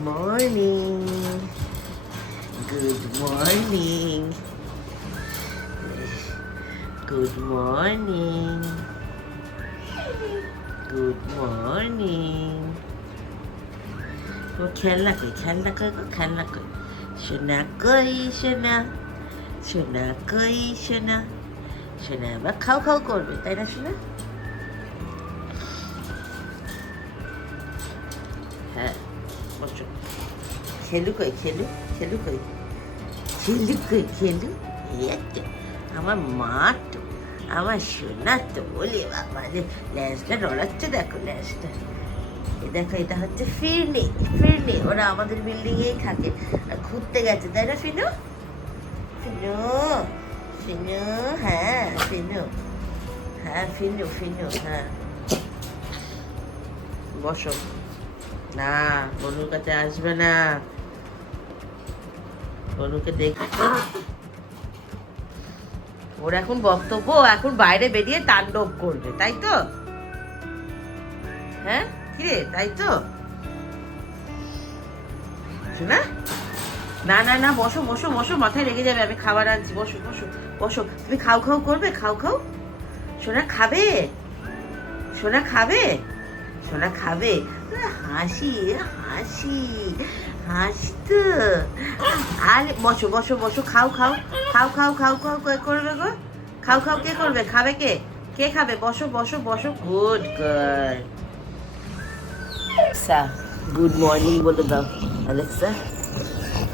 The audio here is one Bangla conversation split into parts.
morning. Good morning. Good morning. Good morning. ও খেলনা কই গো খেলনা কই সোনা কই সোনা সোনা কই সোনা সোনা আবার খাও খাও করবে তাই না সোনা? হ্যাঁ বসো। খেলু কই খেলু খেলু কই খেলু কই খেলু এই তো আমার মা তো আমার সোনা তো বলি বাবা ল্যাসটা ডলাচ্ছে দেখো ল্যাসটা। দেখো এটা হচ্ছে ফিরনি ফিরনি, ওরা আমাদের বিল্ডিংয়েই থাকে আর ঘুরতে গেছে তাই না ফিনু? ফিনু ফিনু হ্যাঁ ফিনু হ্যাঁ ফিনু ফিনু হ্যাঁ বসো। না বনুর কাছে আসবে না, বনুকে দেখ। ওর এখন বক্তব্য এখন বাইরে বেরিয়ে তাণ্ডব করবে তাই তো? হ্যাঁ কিরে তাই তো শোনা? না না না বসো বসো বসো, মাথায় লেগে যাবে, আমি খাবার আনছি, বসো বসো বসো। তুমি খাও খাও করবে, খাও খাও। সোনা খাবে, সোনা খাবে, সোনা খাবে। হাসি হাসি হাসি তো। আর বসো বসো বসো, খাও খাও খাও খাও খাও খাও কে করবে গো? খাও খাও কে করবে? খাবে কে? কে খাবে? বসো বসো বসো। Good girl. Alexa good morning বলে দাও। অ্যালেক্সা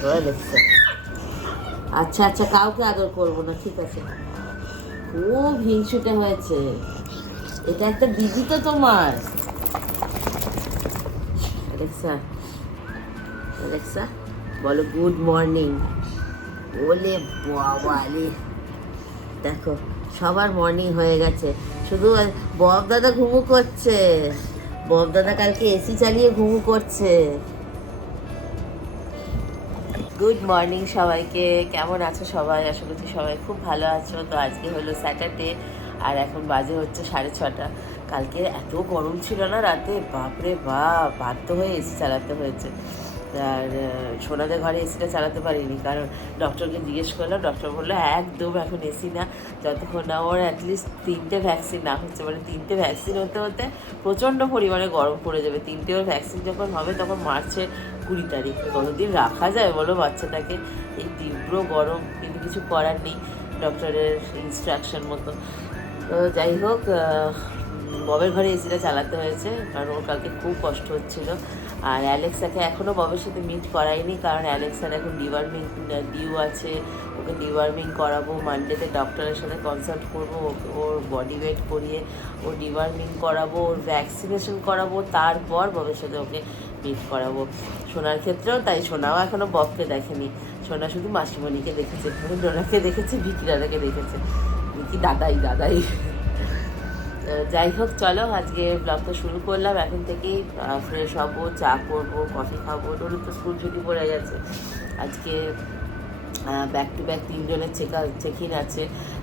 ও অ্যালেক্সা। আচ্ছা আচ্ছা কাউকে আদর করবো না, ঠিক আছে। খুব হিংসুটে হয়েছে, এটা একটা দিদি তো তোমার। অ্যালেক্সা অ্যালেক্সা বলো গুড মর্নিং। ওলে বাবা রে, দেখো সবার মর্নিং হয়ে গেছে, শুধু বব দাদা ঘুমু করছে। বব দাদা কালকে এসি চালিয়ে ঘুমু করছে। গুড মর্নিং সবাইকে, কেমন আছো সবাই? আশা করছি সবাই খুব ভালো আছো। তো আজকে হলো স্যাটারডে আর এখন বাজে হচ্ছে 6:30। কালকে এত গরম ছিল না রাতে, বাপরে বাপ, বাধ্য হয়ে এসি চালাতে হয়েছে। আর সোনাদের ঘরে এসিটা চালাতে পারিনি, কারণ ডক্টরকে জিজ্ঞেস করলাম, ডক্টর বললো একদম এখন এসি না, যতক্ষণ না ওর অ্যাটলিস্ট 3টে ভ্যাকসিন না হচ্ছে, মানে 3টে ভ্যাকসিন হতে হতে প্রচণ্ড পরিমাণে গরম পড়ে যাবে। 3টে ওর ভ্যাকসিন যখন হবে তখন মার্চের 20 তারিখ। কতদিন রাখা যায় বলো বাচ্চাটাকে এই তীব্র গরম? কিন্তু কিছু করার নেই, ডক্টরের ইনস্ট্রাকশন মতো। তো যাই হোক, ববের ঘরে এসিটা চালাতে হয়েছে, কারণ ওর কালকে খুব কষ্ট হচ্ছিলো। আর অ্যালেক্সাকে এখনও ববের সাথে মিট করাইনি, কারণ অ্যালেক্সার এখন ডিওয়ার্মিং ডিউ আছে, ওকে ডিওয়ার্মিং করাবো। মানডেতে ডক্টরের সাথে কনসাল্ট করবো, ওর বডি ওয়েট করিয়ে ওর ডিওয়ার্মিং করাবো, ওর ভ্যাকসিনেশন করাবো, তারপর ববের সাথে ওকে মিট করাবো। সোনার ক্ষেত্রেও তাই, সোনাও এখনও ববকে দেখেনি, সোনা শুধু মাসিমণিকে দেখেছে, ডোনাকে দেখেছে, ভিকি দাদাকে দেখেছে। ভিকি দাদাই দাদাই। যাই হোক চলো, আজকে ব্লগটা শুরু করলাম। এখন থেকেই ফ্রেশ হবো, চা করবো, কফি খাবো। ডোরি তো স্কুল ছুটি পড়ে গেছে, আজকে ব্যাক টু ব্যাক 3 জনের চেক ইন আছে,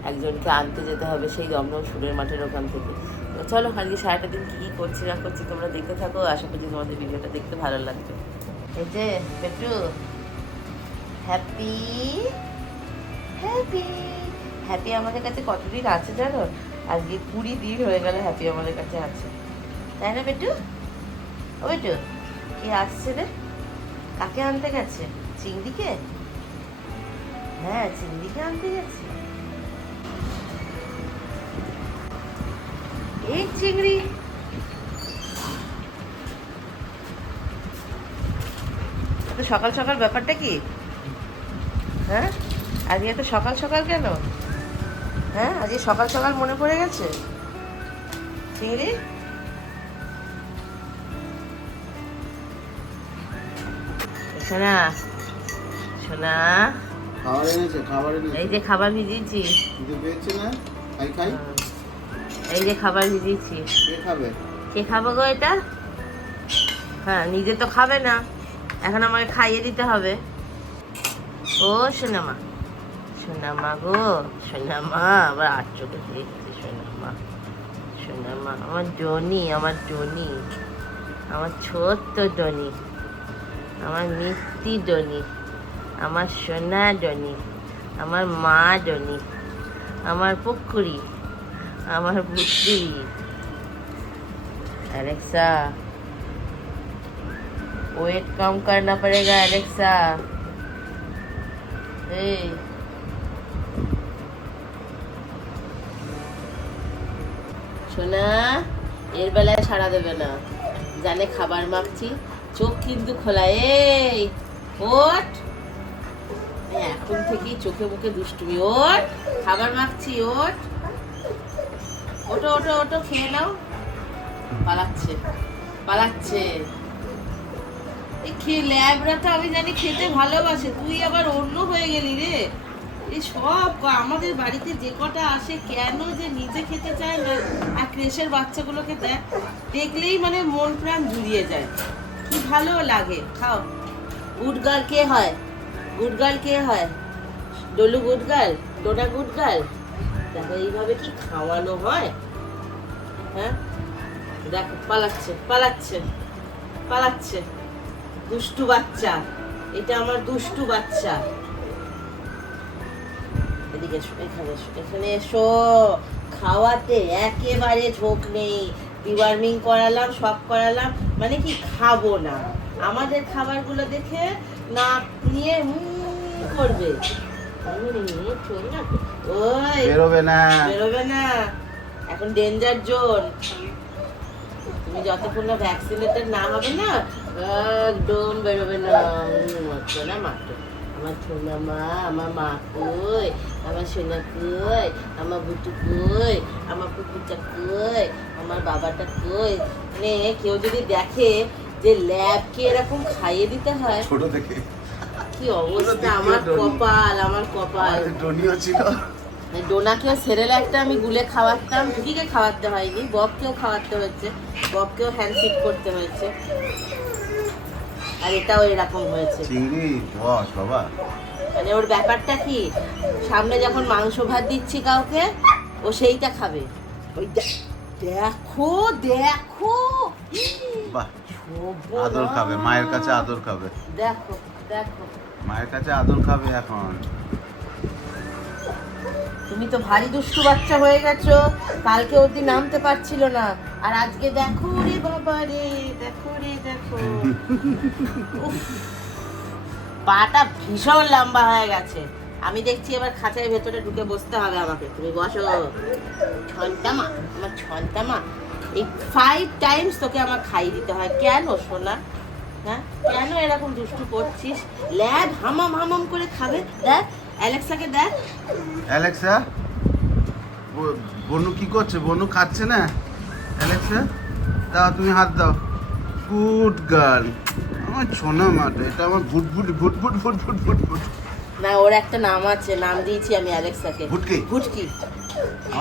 একজনকে আনতে যেতে হবে সেই দমদম সুরের মাঠের ওখান থেকে। তো চলো আজকে সারাটা দিন কী করছি না করছি তোমরা দেখতে থাকো, আশা করছি তোমাদের ভিডিওটা দেখতে ভালো লাগবে। এই যে পেটু হ্যাপি হ্যাপি হ্যাপি আমাদের কাছে কতদিন আছে জানো? আজকে 20 দিন হয়ে গেল হ্যাপি আমাদের কাছে আছে, তাই না বেটু? ও বেটু কি আসছে রে? কাকে আনতে গেছে? চিংড়িকে? হ্যাঁ চিংড়িকে আনতে গেছে। এই চিংড়ি তো সকাল সকাল ব্যাপারটা কি? হ্যাঁ আজকে এত সকাল সকাল কেন? হ্যাঁ আজকে সকাল সকাল মনে পড়ে গেছে চিংড়ি? সোনা সোনা এই যে খাবার ভিজিয়েছি, এই যে খাবার ভিজিয়েছি। কে খাবে গো এটা? হ্যাঁ নিজে তো খাবে না, এখন আমাকে খাইয়ে দিতে হবে। ও সোনামা, সোনামা গো, সোনামা আবার 8 চোখে দেখছে। সোনামা সোনামা আমার ডনি, আমার ডনি, আমার ছোট্ট ডনি, আমার মিষ্টি ডনি, আমার সোনা ডনি, আমার মা ডনি, আমার পুকুরি, আমার বুদ্ধি। एलेक्सा, वेट कम करना पड़ेगा एलेक्सा। সোনা এর বেলায় সাড়া দেবে না, জানে খাবার মাখছি, চোখ কিন্তু খোলা। এই ওঠ, এখন থেকেই চোখে মুখে দুষ্টুমি। ওঠ, খাবার মাখছি, ওঠ, ওটো ওটো ওটো, খেয়ে নাও। পালাচ্ছে পালাচ্ছে। এই খেয়ে ল্যাবরা তো আমি জানি খেতে ভালোবাসে, তুই আবার অন্য হয়ে গেলি রে। এই সব আমাদের বাড়িতে যে কটা আসে কেন যে নিজে খেতে চায় না, আর ক্রেশের বাচ্চাগুলোকে দেখলেই মানে মন প্রাণ জুড়িয়ে যায়, কি ভালো লাগে। খাও। গুড গার্ল কে হয়? গুড গার্ল কে হয়? Dolu good girl, Dona good girl. দেখো এইভাবে কি খাওয়ানো হয়? হ্যাঁ দেখো, পালাচ্ছে পালাচ্ছে পালাচ্ছে। দুষ্টু বাচ্চা, এটা আমার দুষ্টু বাচ্চা। এদিকে এসো, এখানে এসো, এখানে এসো। খাওয়াতে একেবারে ঝোঁক নেই। ডিওয়ার্মিং করালাম, সব করালাম, মানে কি খাবো না। আমাদের খাবারগুলো দেখে না নিয়ে করবে। ওই বেরোবে না, বেরোবে না, এখন ডেঞ্জার জোন। তুমি যতক্ষণ না ভ্যাকসিনেটেড না হবে না, একদম বেরোবে না। না মাত্র আমার সোনা মা, আমার মা কই, আমার সোনা কই, আমার বুটু কই, আমার পুকুরটা কই, আমার বাবাটা কই। মানে কেউ যদি দেখে যে ল্যাবকে এরকম খাইয়ে দিতে হয় ছোট থেকে, কি অবস্থা। আমার কপাল, আমার কপাল। ডোনিও ছিল, ডোনাকেও সেরেলাকটা আমি গুলে খাওয়াতাম, ঢুকিকে খাওয়াতে হয়নি, ববকেও খাওয়াতে হয়েছে, ববকেও হ্যান্ড ফিট করতে হয়েছে। আর এটাও এরকম হয়েছে। চিংড়ি বস বাবা, মানে ওর ব্যাপারটা কি, সামনে যখন মাংস ভাত দিচ্ছি কাউকে, ও সেইটা খাবে। ওই দেখো দেখো, বাহ, আদর খাবে, মায়ের কাছে আদর খাবে। দেখো দেখো, মায়ের কাছে আদর খাবে এখন। তুমি তো ভারী দুষ্টু বাচ্চা হয়ে গেছো। কালকে অবধি নামতে পারছিল না, আর আজকে দেখো রে বাবা রে, দেখো রে দেখো। পাটা ভীষণ লম্বা হয়ে গেছে। আমি দেখছি এবার খাঁচার ভেতরে ঢুকে বসতে হবে আমাকে। তুমি বসো ছন্তামা, আমার ছন্তামা। এই 5 টাইমস তোকে আমার খাই দিতে হয়। কেন সোনা? হ্যাঁ, কেন এরকম দুষ্টু করছিস? ল্যাব হামাম হামাম করে খাবে। দেখ অ্যালেক্সাকে দেখ। অ্যালেক্সা, বনু কি করছে? বনু খাচ্ছে না। অ্যালেক্সা দাও, তুমি হাত দাও। গুড গার্ল, আমার সোনা মাটা। এটা আমার ভুট ভুট ভুট ভুট ভুট ভুট ভুট ভুট। না, ওর একটা নাম আছে, নাম দিয়েছি আমি অ্যালেক্সাকে। ভুটকি, ভুটকি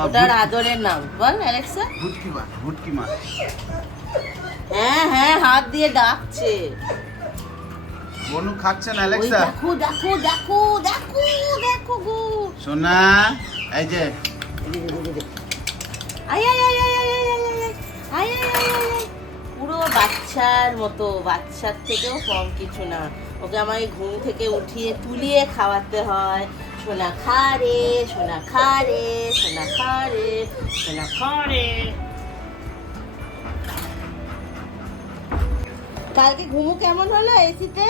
ওটার আদরের নাম। বল অ্যালেক্সা। ভুটকি মা, ভুটকি মা। হ্যাঁ হ্যাঁ, হাত দিয়ে ডাকছে। বনু খাচ্ছে না অ্যালেক্সা। দেখো দেখো দেখো দেখো দেখো গো সোনা, এই যে আয় আয় আয় আয় আয় আয় আয় আয়। পুরো বাচ্চার মতো, বাচ্চার থেকেও কম কিছু না। ওকে আমায় ঘুম থেকে উঠিয়ে তুলিয়ে খাওয়াতে হয়। সোনা খা রে, সোনা খা রে, সোনা খা রে, সোনা খা রে। কালকে ঘুমু কেমন হলো? এসিতে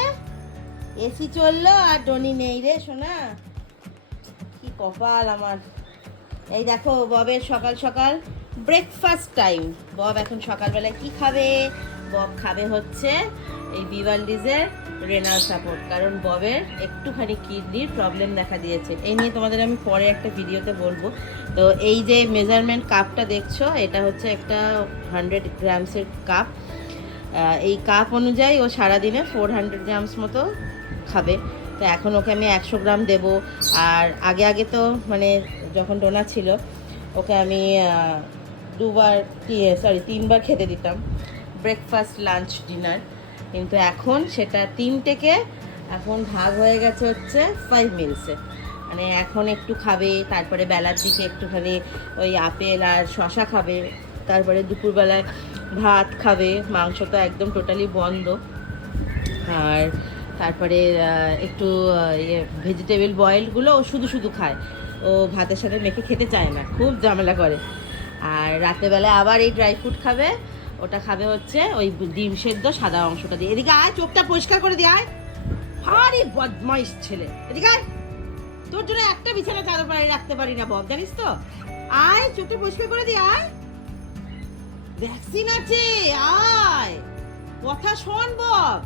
এসি চললো আর ডনি নেই রে সোনা, কি কপাল আমার। এই দেখো ববের সকাল সকাল ব্রেকফাস্ট টাইম। বব এখন সকালবেলায় কি খাবে? বব খাবে হচ্ছে এই ভিভালডিজের রেনাল সাপোর্ট, কারণ ববের একটুখানি কিডনির প্রবলেম দেখা দিয়েছে। এই নিয়ে তোমাদের আমি পরে একটা ভিডিওতে বলবো। তো এই যে মেজারমেন্ট কাপটা দেখছো, এটা হচ্ছে একটা 100 গ্রামসের কাপ। এই কাপ অনুযায়ী ও সারাদিনে 400 গ্রামস মতো খাবে। তো এখন ওকে আমি 100 গ্রাম দেবো। আর আগে আগে তো মানে যখন ডোনা ছিল ওকে আমি 3বার খেতে দিতাম, ব্রেকফাস্ট লাঞ্চ ডিনার। কিন্তু এখন সেটা 3 থেকে এখন ভাগ হয়ে গেছে হচ্ছে 5 মিলসে। মানে এখন একটু খাবে, তারপরে বেলার দিকে একটুখানি ওই আপেল আর শশা খাবে, তারপরে দুপুরবেলায় ভাত খাবে। মাংস তো একদম টোটালি বন্ধ। আর তারপরে একটু ইয়ে ভেজিটেবল বয়েলগুলো ও শুধু শুধু খায়, ও ভাতের সাথে মেখে খেতে চায় না, খুব ঝামেলা করে। আর রাত্রেবেলায় আবার এই ড্রাই ফ্রুট খাবে, ওটা খাবে হচ্ছে ওই ডিম সেদ্ধ সাদা অংশটা দিয়ে। এদিকে আয়, চোখটা পরিষ্কার করে দিয়ে আয়, ভারী বদমাইশ ছেলে। এদিকে আয়, তোর জন্য একটা বিছানা চাদর পাড়ি রাখতে পারি না বব, জানিস তো। আয়, চোখটা পরিষ্কার করে দিয়ে আয়, ভ্যাকসিন আছে, আয়, কথা শোন বব।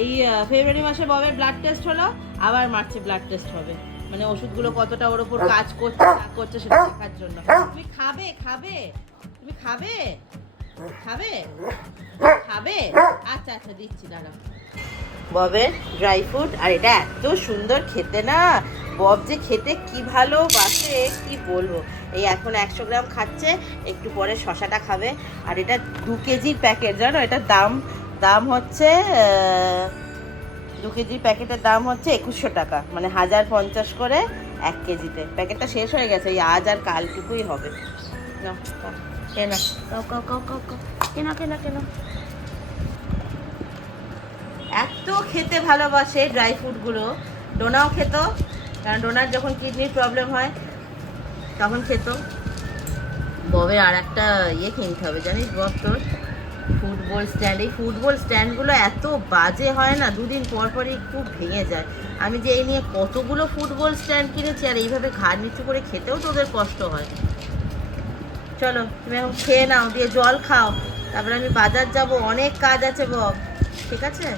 এই ফেব্রুয়ারি মাসে ববের ব্লাড টেস্ট হলো, আবার মার্চে ব্লাড টেস্ট হবে, মানে ওষুধগুলো কতটা ওর উপর কাজ করছে না করছে সেটা দেখার জন্য। তুমি খাবে খাবে, তুমি খাবে খাবে খাবে, আচ্ছা আচ্ছা দিচ্ছি, দাঁড়াও। ববের ড্রাই ফ্রুট, আর এটা এত সুন্দর খেতে না, বব যে খেতে কি ভালোবাসে কি বলবো। এই এখন 100 গ্রাম খাচ্ছে, একটু পরে শশাটা খাবে। আর এটা 2 কেজির প্যাকেট, জানো এটার দাম হচ্ছে 2 কেজির প্যাকেটের দাম হচ্ছে 2100 টাকা, মানে 1050 করে 1 কেজিতে। প্যাকেটটা শেষ হয়ে গেছে, এই আজ আর কালটুকুই হবে। না কেনা কেনা কেনা কেনা, এত খেতে ভালোবাসে ড্রাই ফ্রুটগুলো। ডোনাও খেত, কারণ ডোনার যখন কিডনির প্রবলেম হয় তখন খেত। ববের আর একটা ইয়ে কিনতে হবে জানিস বব, তোর ফুটবল স্ট্যান্ড। এই ফুটবল স্ট্যান্ডগুলো এত বাজে হয় না, দুদিন পর পরই খুব ভেঙে যায়। আমি যে এই নিয়ে কতগুলো ফুটবল স্ট্যান্ড কিনেছি, আর এইভাবে ঘাড় নিচু করে খেতেও তোদের কষ্ট হয়। চলো তুমি এখন খেয়ে নাও, দিয়ে জল খাও, তারপরে আমি বাজার যাব, অনেক কাজ আছে বব, ঠিক আছে।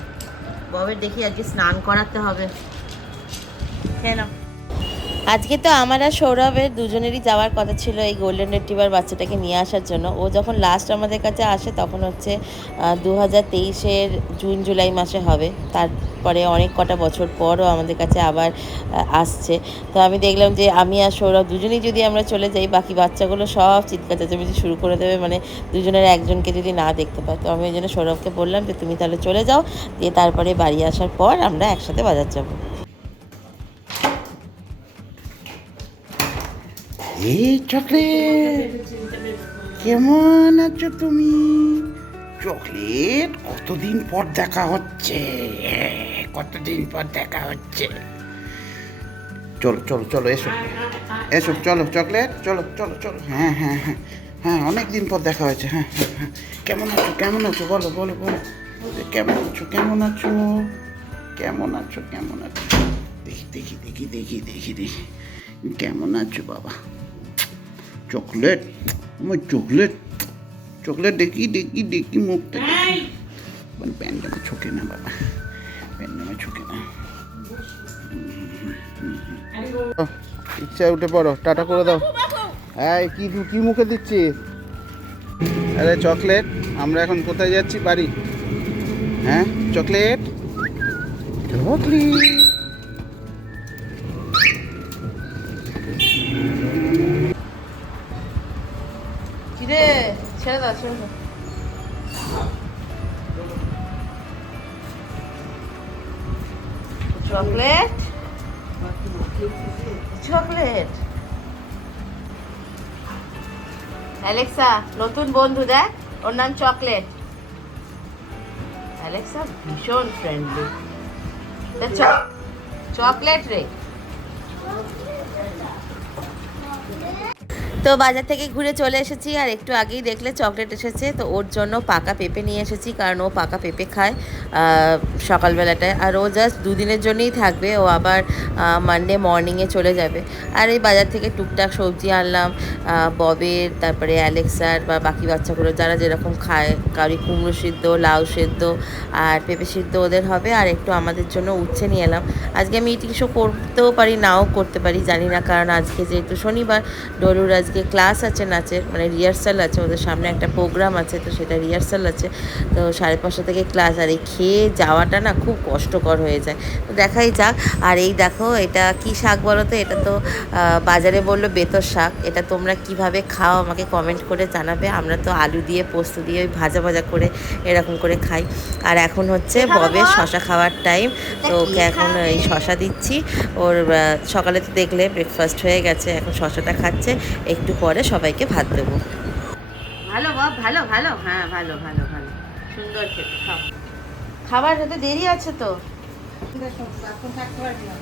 ববের দেখি আজকে স্নান করাতে হবে, খেয়ে নাও। আজকে তো আমার আর সৌরভের দুজনেরই যাওয়ার কথা ছিল এই গোল্ডেন রিট্রিভার বাচ্চাটাকে নিয়ে আসার জন্য। ও যখন লাস্ট আমাদের কাছে আসে তখন হচ্ছে 2023-এর জুন জুলাই মাসে হবে, তারপরে অনেক কটা বছর পরও আমাদের কাছে আবার আসছে। তো আমি দেখলাম যে আমি আর সৌরভ দুজনেই যদি আমরা চলে যাই, বাকি বাচ্চাগুলো সব চিৎকার চেঁচামেচি শুরু করে দেবে, মানে দুজনের একজনকে যদি না দেখতে পাই। তো আমি ওই জন্য সৌরভকে বললাম যে তুমি তাহলে চলে যাও, দিয়ে তারপরে বাড়ি আসার পর আমরা একসাথে বাজার যাবো। এই চকলেট, কেমন আছো তুমি? চকলেট, কতদিন পর দেখা হচ্ছে, কতদিন পর দেখা হচ্ছে। চলো চলো চলো, এসো এসো, চলো চকলেট, চলো চলো চলো। হ্যাঁ হ্যাঁ হ্যাঁ হ্যাঁ, অনেক দিন পর দেখা হয়েছে। হ্যাঁ হ্যাঁ হ্যাঁ, কেমন আছো কেমন আছো, বলো বলো বলো, কেমন আছো কেমন আছো কেমন আছো কেমন আছো, দেখি দেখি দেখি দেখি দেখি দেখি, কেমন আছো বাবা? চকলেট, আমার চকলেট, চকলেট দেখি দেখি দেখি, মুখটা দেখি। মানে প্যান্ডামে ছোকে না বাবা, প্যান্ডামে ছোকে না। ইচ্ছা উঠে পড়ো, টাটা করে দাও। হ্যাঁ, কি কি মুখে দিচ্ছি? আরে চকলেট, আমরা এখন কোথায় যাচ্ছি? বাড়ি। হ্যাঁ চকলেট, চকলেট। কিরে ছেড়ে দাও ছেড়ে দাও। চকলেট চকলেট, অ্যালেক্সা নতুন বন্ধু দেখ, ওর নাম চকলেট। অ্যালেক্সা ভীষণ ফ্রেন্ডলি, চকলেট রে। তো বাজার থেকে ঘুরে চলে এসেছি, আর একটু আগেই দেখলে চকলেট এসেছে, তো ওর জন্য পাকা পেঁপে নিয়ে এসেছি, কারণ ও পাকা পেঁপে খায় সকালবেলাটায়। আর ও জাস্ট 2 দিনের জন্যই থাকবে, ও আবার মানডে মর্নিংয়ে চলে যাবে। আর এই বাজার থেকে টুকটাক সবজি আনলাম ববের, তারপরে অ্যালেক্সার বা বাকি বাচ্চাগুলো যারা যেরকম খায়, কারি কুমড়ো সিদ্ধ, লাউ সিদ্ধ আর পেঁপে সিদ্ধ ওদের হবে, আর একটু আমাদের জন্য উচ্ছে নিয়ে এলাম। আজকে আমি ইটিং শো করতেও পারি নাও করতে পারি জানি না, কারণ আজকে যেহেতু শনিবার, ডলুর আজকে ক্লাস আছে নাচের, মানে রিহার্সাল আছে, ওদের সামনে একটা প্রোগ্রাম আছে, তো সেটা রিহার্সাল আছে। তো 5:30 থেকে ক্লাস, আর এই খেয়ে যাওয়াটা না খুব কষ্টকর হয়ে যায়। তো দেখাই যাক। আর এই দেখো, এটা কি শাক বলো তো? এটা তো বাজারে বললো বেতর শাক। এটা তোমরা কিভাবে খাও আমাকে কমেন্ট করে জানাবে। আমরা তো আলু দিয়ে পোস্ত দিয়ে ওই ভাজা ভাজা করে এরকম করে খাই। আর এখন হচ্ছে ববের শশা খাওয়ার টাইম, তো ওকে এখন এই শশা দিচ্ছি। ওর সকালে তো দেখলে ব্রেকফাস্ট হয়ে গেছে, এখন শশাটা খাচ্ছে, একটু পরে সবাইকে ভাত দেবো। ভালো বাব, ভালো ভালো, হ্যাঁ ভালো ভালো ভালো। সুন্দর খেতে, খাও। খাবার হতে দেরি আছে তো। এখন থাকতে পারবি না।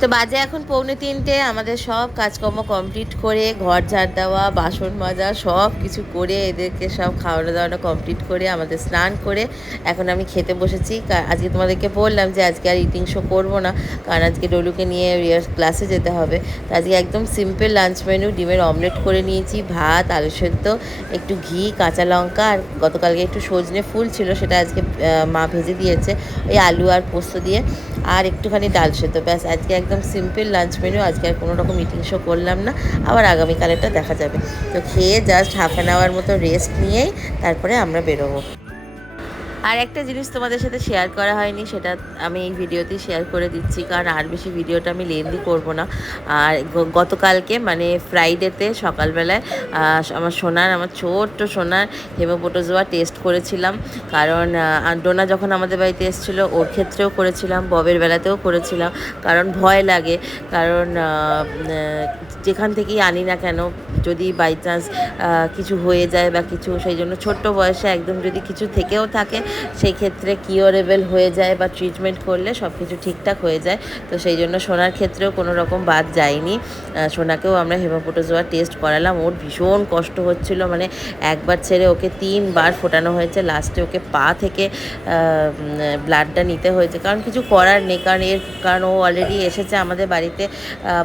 তো বাজে এখন 2:45, আমাদের সব কাজকর্ম কমপ্লিট করে ঘর ঝাড় দেওয়া, বাসন মাজা সব কিছু করে এদেরকে সব খাওয়ানো দাওয়ানো কমপ্লিট করে আমাদের স্নান করে এখন আমি খেতে বসেছি। আজকে তোমাদেরকে বললাম যে আজকে আর ইটিং শো করবো না, কারণ আজকে ডলুকে নিয়ে ক্লাসে যেতে হবে। তো আজকে একদম সিম্পল লাঞ্চ মেনু, ডিমের অমলেট করে নিয়েছি, ভাত, আলু সেদ্ধ, একটু ঘি, কাঁচা লঙ্কা, আর গতকালকে একটু সজনে ফুল ছিল, সেটা আজকে মা ভেজে দিয়েছে ওই আলু আর পোস্ত দিয়ে, আর একটুখানি ডাল সেদ্ধ, ব্যাস। আজকে একদম সিম্পল লাঞ্চ মেনু, আজকে আর কোনো রকম মিটিং শো করলাম না, আবার আগামীকালেরটা দেখা যাবে। তো খেয়ে জাস্ট হাফ অ্যান আওয়ার মতো রেস্ট নিয়েই তারপরে আমরা বেরোবো। আর একটা জিনিস তোমাদের সাথে শেয়ার করা হয়নি, সেটা আমি এই ভিডিওতেই শেয়ার করে দিচ্ছি, কারণ আর বেশি ভিডিওটা আমি লেন্দি করব না। আর গতকালকে মানে ফ্রাইডেতে সকালবেলায় আমার ছোট্ট সোনার হেমোপ্রোটোজোয়া টেস্ট করেছিলাম, কারণ ডোনা যখন আমাদের বাড়িতে এসেছিলো ওর ক্ষেত্রেও করেছিলাম, ববের বেলাতেও করেছিলাম, কারণ ভয় লাগে, কারণ যেখান থেকেই আনি না কেন যদি বাই চান্স কিছু হয়ে যায় বা কিছু, সেই জন্য ছোট্ট বয়সে একদম যদি কিছু থেকেও থাকে সেই ক্ষেত্রে কিওরেবল হয়ে যায় বা ট্রিটমেন্ট করলে সব কিছু ঠিকঠাক হয়ে যায়। তো সেই জন্য সোনার ক্ষেত্রেও কোনো রকম বাদ যায়নি, সোনাকেও আমরা হেমোপ্রোটোজোয়া টেস্ট করালাম। ওর ভীষণ কষ্ট হচ্ছিল, মানে একবার ছেড়ে ওকে 3বার ফোটানো হয়েছে, লাস্টে ওকে পা থেকে ব্লাডটা নিতে হয়েছে, কারণ কিছু করার নেই, কারণ ও অলরেডি এসেছে আমাদের বাড়িতে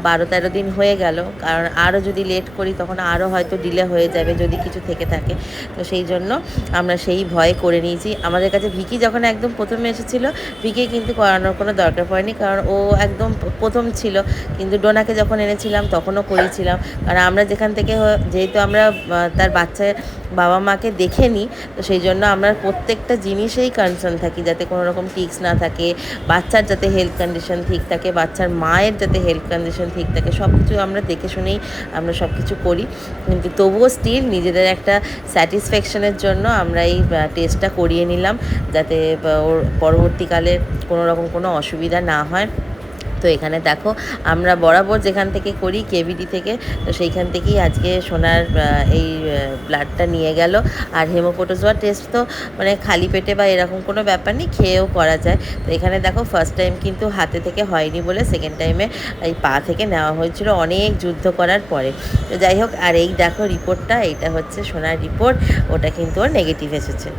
12-13 দিন হয়ে গেল, কারণ আরও যদি লেট করি তখন আরও হয়তো ডিলে হয়ে যাবে যদি কিছু থেকে থাকে। তো সেই জন্য আমরা সেই ভয় করে নিয়েছি। আমাদের কাছে ভিকি যখন একদম প্রথমে এসেছিল, ভিকি কিন্তু করানোর কোনো দরকার পড়েনি, কারণ ও একদম প্রথম ছিল, কিন্তু ডোনাকে যখন এনেছিলাম তখনও করিয়েছিলাম, কারণ আমরা যেখান থেকে যেহেতু আমরা তার বাচ্চার বাবা মাকে দেখে নিই, তো সেই জন্য আমরা প্রত্যেকটা জিনিসেই কনসার্ন থাকি যাতে কোনো রকম টিক্স না থাকে, বাচ্চার যাতে হেলথ কন্ডিশন ঠিক থাকে, বাচ্চার মায়ের যাতে হেলথ কন্ডিশন ঠিক থাকে, সব কিছু আমরা দেখে শুনেই আমরা সব কিছু করি। কিন্তু তবুও স্টিল নিজেদের একটা স্যাটিসফ্যাকশনের জন্য আমরা এই টেস্টটা করিয়ে নিলাম, যাতে ওর পরবর্তীকালে কোনো রকম কোনো অসুবিধা না হয়। তো এখানে দেখো আমরা বরাবর যেখান থেকে করি কেভিডি থেকে, তো সেইখান থেকেই আজকে সোনার এই ব্লাডটা নিয়ে গেল। আর হেমোপ্রোটোজোয়া টেস্ট তো মানে খালি পেটে বা এরকম কোনো ব্যাপার নেই, খেয়েও করা যায়। তো এখানে দেখো ফার্স্ট টাইম কিন্তু হাতে থেকে হয়নি বলে সেকেন্ড টাইমে এই পা থেকে নেওয়া হয়েছিল অনেক যুদ্ধ করার পরে। তো যাই হোক, আর এই দেখো রিপোর্টটা, এইটা হচ্ছে সোনার রিপোর্ট, ওটা কিন্তু ওর নেগেটিভ এসেছে।